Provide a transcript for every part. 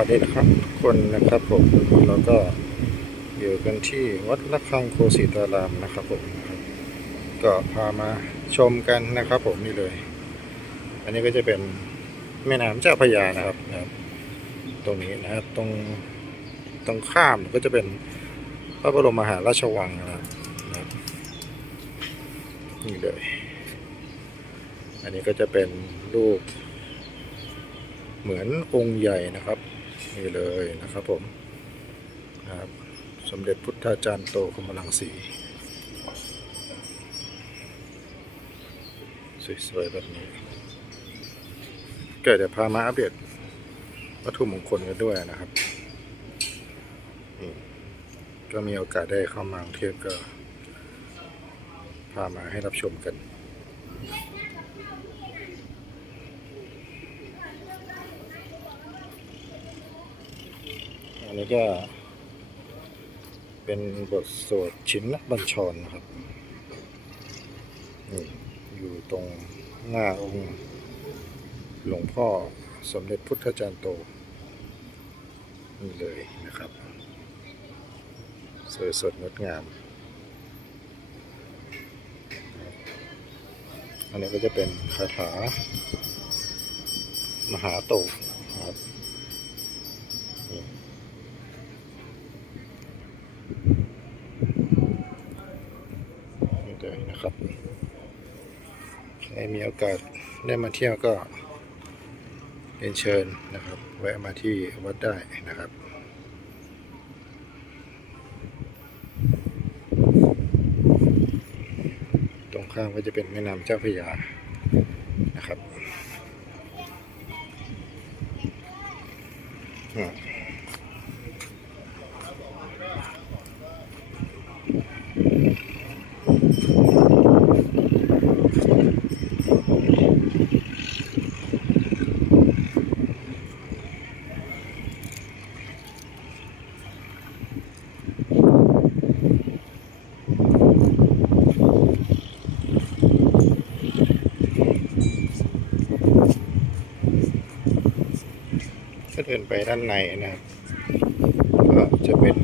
วัสดีนะครับทุกคนนะครับผมเราก็อยู่กันที่วัดระฆังโคสิตารามนะครับผมก็พามาชมกันนะครับผมนี่เลย อันนี้ก็จะเป็นแม่น้ำเจ้าพระยานะครับนะครับตรงนี้นะครับตรงตรงข้ามก็จะเป็นพระบรมมหาราชวังนะครับนี่เลยอันนี้ก็จะเป็นรูปเหมือนองค์ใหญ่นะครับ นี่เลยนะครับผมนะครับสมเด็จพุทธาจารย์โตคมลังสีสวยๆแบบนี้ก็เดี๋ยวพามาอัปเดตวัตถุมงคลกันด้วยนะครับก็มีโอกาสได้เข้ามากรุงเทพก็พามาให้รับชมกัน นี้ก็ เป็นบทสวดชินบัญชรนะครับนี่อยู่ตรงหน้าองค์หลวงพ่อสมเด็จพุทธจารย์โต นี่เลยนะครับ สวยสดงดงาม อันนี้ก็จะเป็นคาถามหาโตครับ นี่เลยนะครับใครมีโอ กาสได้มาเที่ยวก็เรียนเชิญนะครับ แวะมาที่วัดได้นะครับตรงข้ามก็จะเป็นแม่น้ำเจ้าพระยานะครับ เดินไปด้านในนะครับก็จะเป็น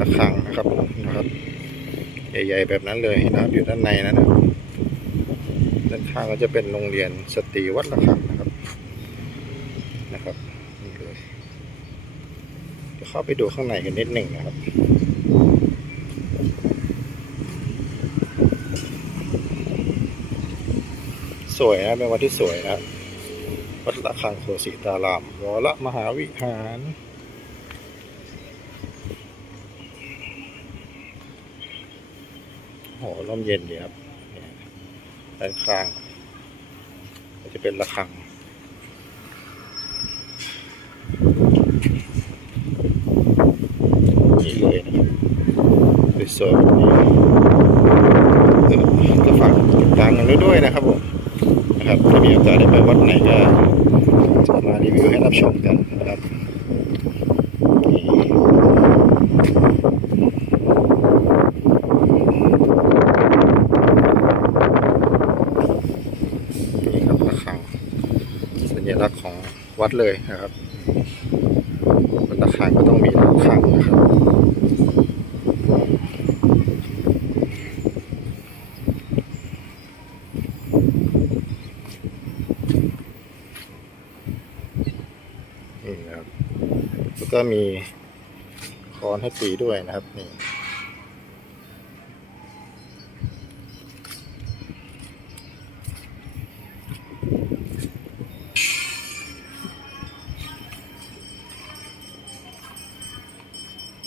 ระฆังนะครับนะครับใหญ่ๆแบบนั้นเลยนะครับอยู่ด้านในนะนะครับด้านข้างก็จะเป็นโรงเรียนสตรีวัดระฆังนะครับนะครับนี่เลยเดี๋ยวเข้าไปดูข้างในกันนิดหนึ่งนะครับ สวยนะเป็นวัดที่สวยนะวัดระฆังโคสิตารามวรมหาวิหารโหร่มเย็นดีครับเนี่ยด้านข้างก็จะเป็นระฆังนี่เลยนะครับสวยๆแบบนี้เออก็ฝากติดตามกันด้วยนะครับผม ถ้ามีโอกาสได้ไปวัดไหนก็จะมารีวิวให้รับชมกันนะครับนี่นี่ครับระฆังสัญลักษณ์ของวัดเลยนะครับวัดระฆังก็ต้องมีระฆังนะครับ นี่ครับ แล้วก็มีคอนให้ตีด้วยนะครับนี่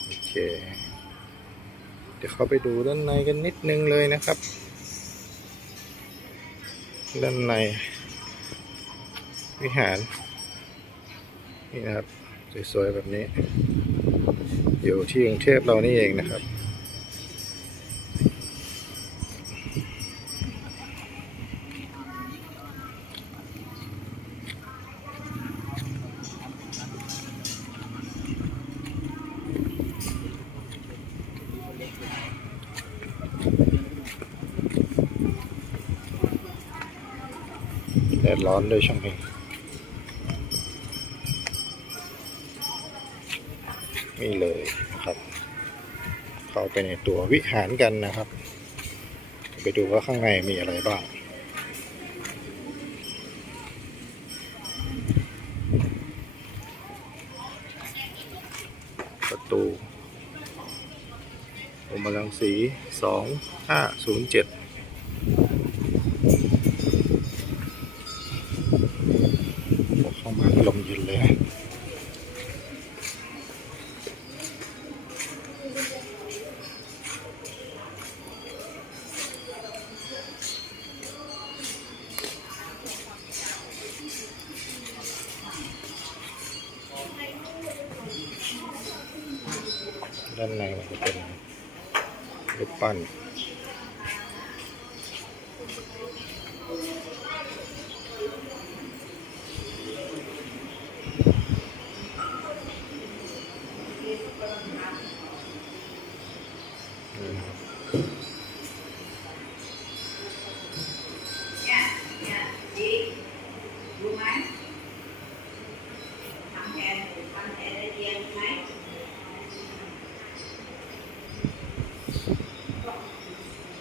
โอเค เดี๋ยวเข้าไปดูด้านในกันนิดนึงเลยนะครับ ด้านในวิหาร นี่นะครับ สวยๆแบบนี้ อยู่ที่กรุงเทพเรานี่เองนะครับ แดดร้อนด้วยช่วงนี้นี่ เข้าไปในตัววิหารกันนะครับ ไปดูว่าข้างในมีอะไรบ้างประตูอมลังสีสองห้าศูนย์เจ็ด ด้านในมันจะเป็นรูปปั้น นี่นะครับ เนี่ยเนี่ยดีรู้ไหมทำแทนทำแทนได้เรียนไหม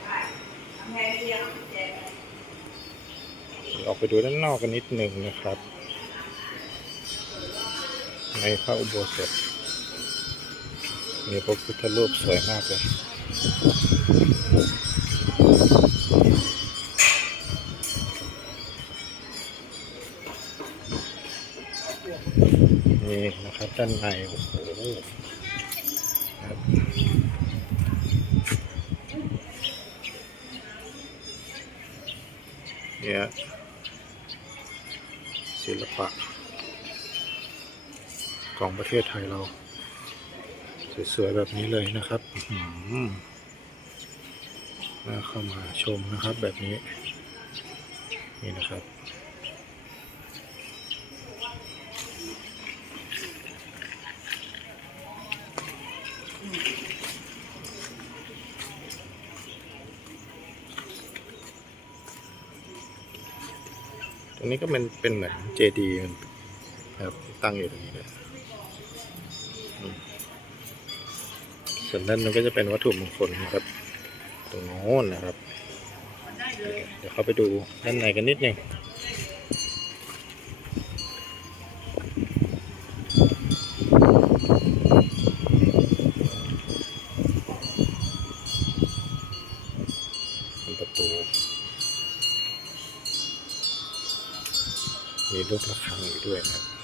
ได้ทำแทนได้เรียนแจก ออก ไปดูด้านนอกกันนิดหนึ่งนะครับ ในพระอุโบสถมีพระพุทธรูปสวยมากเลยนี่นะครับด้านในโอ้โหครับเนี่ย ของประเทศไทยเรา สวยๆแบบนี้เลยนะครับอื้อหือน่าเข้ามาชมนะครับแบบนี้ นี่นะครับตรงนี้ก็เป็นเป็นเหมือนเจดีย์ครับตั้งอยู่ตรงนี้เลย ส่วนด้านนู้นก็จะเป็นวัตถุมงคลนะครับ ตรงโน้นนะครับ เดี๋ยวเข้าไปดูด้านในกันนิดหนึงประตู มีลูกระฆังอยู่ด้วยนะครับ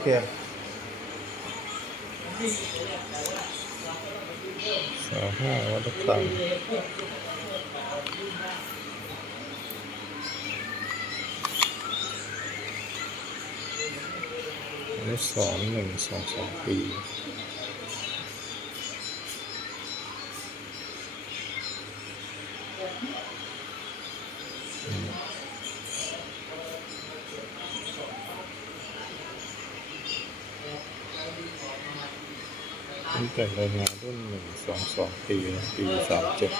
เค สาห้าวัดระฆังอันนี้สองหนึ่งสองสองปี แต่รายงานรุ่นหนึ่งสองสองปีปีสามเจ็ด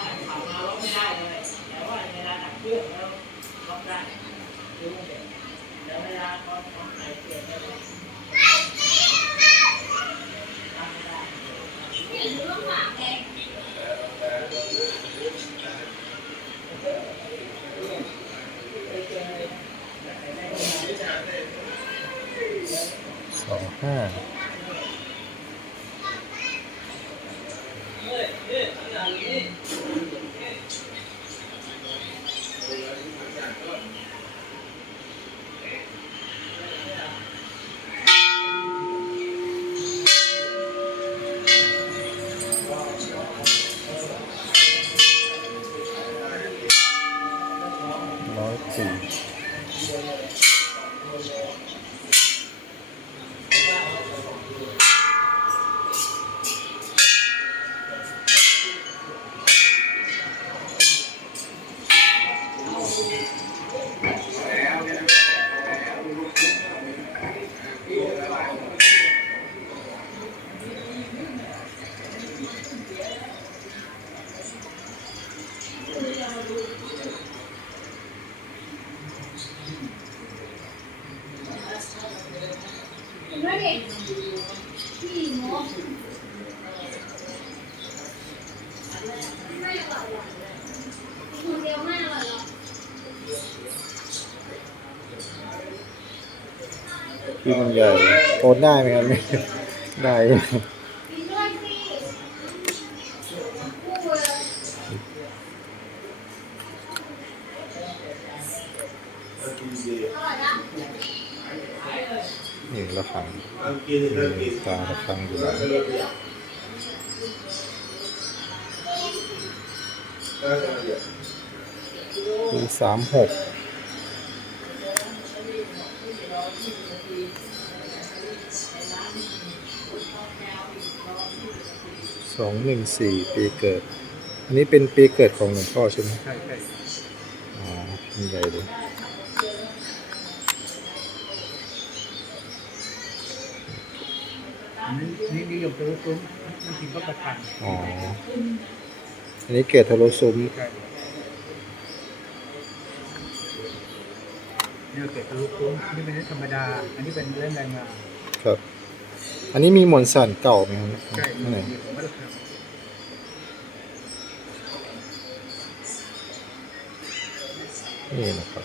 สองห้า Thank you. พี่มันใหญ่โอนได้ไหมครับได้หนด้วยสิพูดเลยอร่อยนะนี่ระฆังตาระฆังอยู่แล้วปีสามหก สองหนึ่งสี่ปีเกิด อันนี้เป็นปีเกิดของหลวงพ่อใช่ไหมใช่ใช่อ๋อมีใหญ่เลยอันนี้นี่นิยมจะรู้ซุ้มมันกินก็ประทันอ๋อ อันนี้เกิดทะลุซุ้มใช่เนี่ยเกิดทะลุซุ้มนี่เป็นเรื่องธรรมดา อันนี้เป็นเรื่องแรงงานครับ อันนี้มีมวลสันเก่าไหมครับใช่อันไหนมีผมไม่ได้ทนี่นะครับ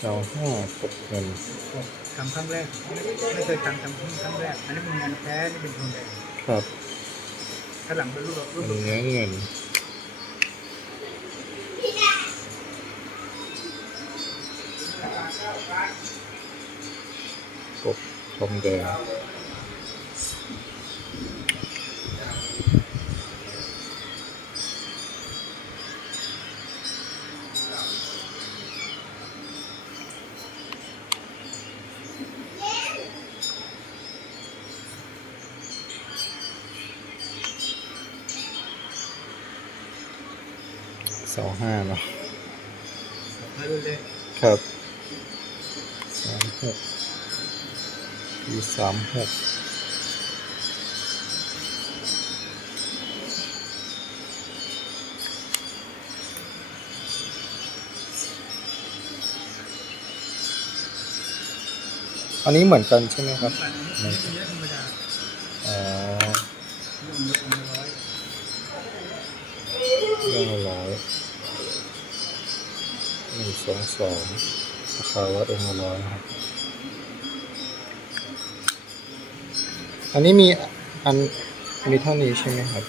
สองห้าตกเงินำทำครั้งแรกไม่ไม่เคยทำทำครั้งแรก อันนี้เป็นงานแท้นี่เป็นทองแดงครับถ้าหลังเป็นรูปรูปเป็นเนื้อเงิน กบทองแดงสองห้าเนาะ มาดูเลย ครับสามหกปีสามหกอันนี้เหมือนกันใช่ไหมครับอันนี้เป็นเรื่องธรรมดาอ๋อเรื่องลดมาร้อยเรื่องละร้อยหนึ่งสองสองราคาวัดองค์ละร้อยนะครับ อันนี้มีอันมีเท่านี้ใช่ไหมครับ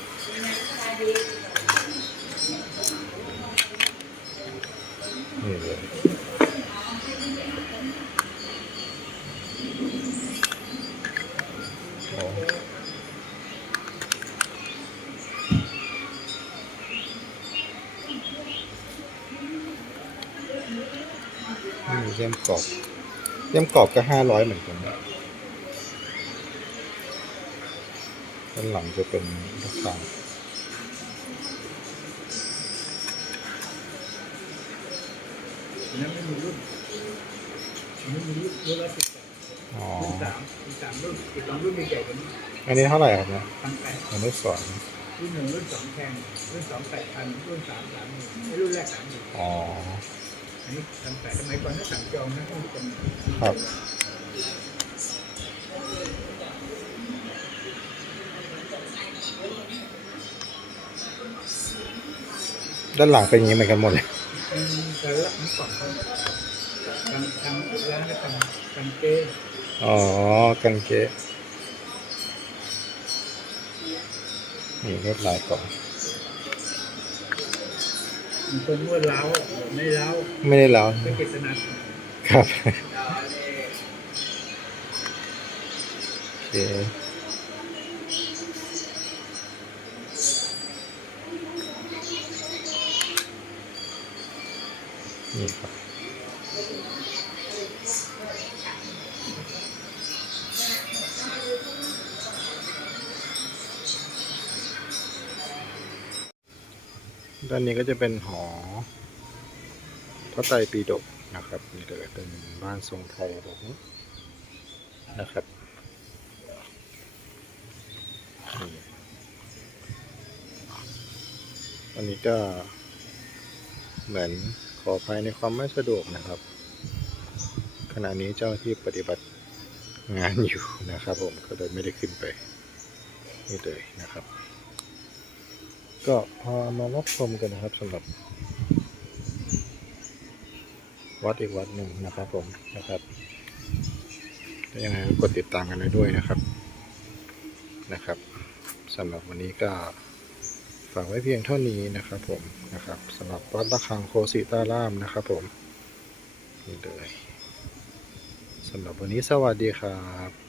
นี่เลยอ๋อนี่เยี่ยมกรอบเยี่ยมกรอบก็ห้าร้อยเหมือนกัน ด้านหลังจะเป็นราคาอันนั้นไม่มีรุ่นอันนี้มีรุ่นรุ่นละสิบแปดอ๋อรุ่นสามรุ่นสามรุ่นอีกสองรุ่นมีใหญ่กว่านี้อันนี้เท่าไหร่ครับเนี่ยพันแปดอันนี้สอนรุ่นหนึ่งรุ่นสองแพงรุ่นสองแปดพันรุ่นสามสามหมื่นไอ้รุ่นแรกสามหมื่นอ๋ออันนี้พันแปดสมัยก่อนถ้าสั่งจองนะต้องเป็นครับ ด้านหลังเป็นอย่างนี้เหมือนกันหมดเลยมันแต่ละมันก่อนเขาทำทำร้านก็ทำทำเก้อ๋อกันเกะนี่รถลายกล่องมันคนนวดเล้าไม่เล้าไม่ได้แล้วไม่เกตนาครับ โอเค ด้านนี้ก็จะเป็นหอพระไตรปิฎกนะครับนี่เลยเป็นบ้านทรงไทยแบบนี้นะครับอันนี้ก็เหมือนขออภัยในความไม่สะดวกนะครับ ขณะนี้เจ้าที่ปฏิบัติงานอยู่นะครับผมก็เลยไม่ได้ขึ้นไปนี่เลยนะครับ ก็พามารับชมกันนะครับสำหรับวัดอีกวัดหนึ่งนะครับผมนะครับถ้ายังไงก็กดติดตามกันไว้ด้วยนะครับนะครับสำหรับวันนี้ก็ฝากไว้เพียงเท่านี้นะครับผมนะครับสำหรับวัดระฆังโคสิตารามนะครับผมนี่เลยสำหรับวันนี้สวัสดีครับ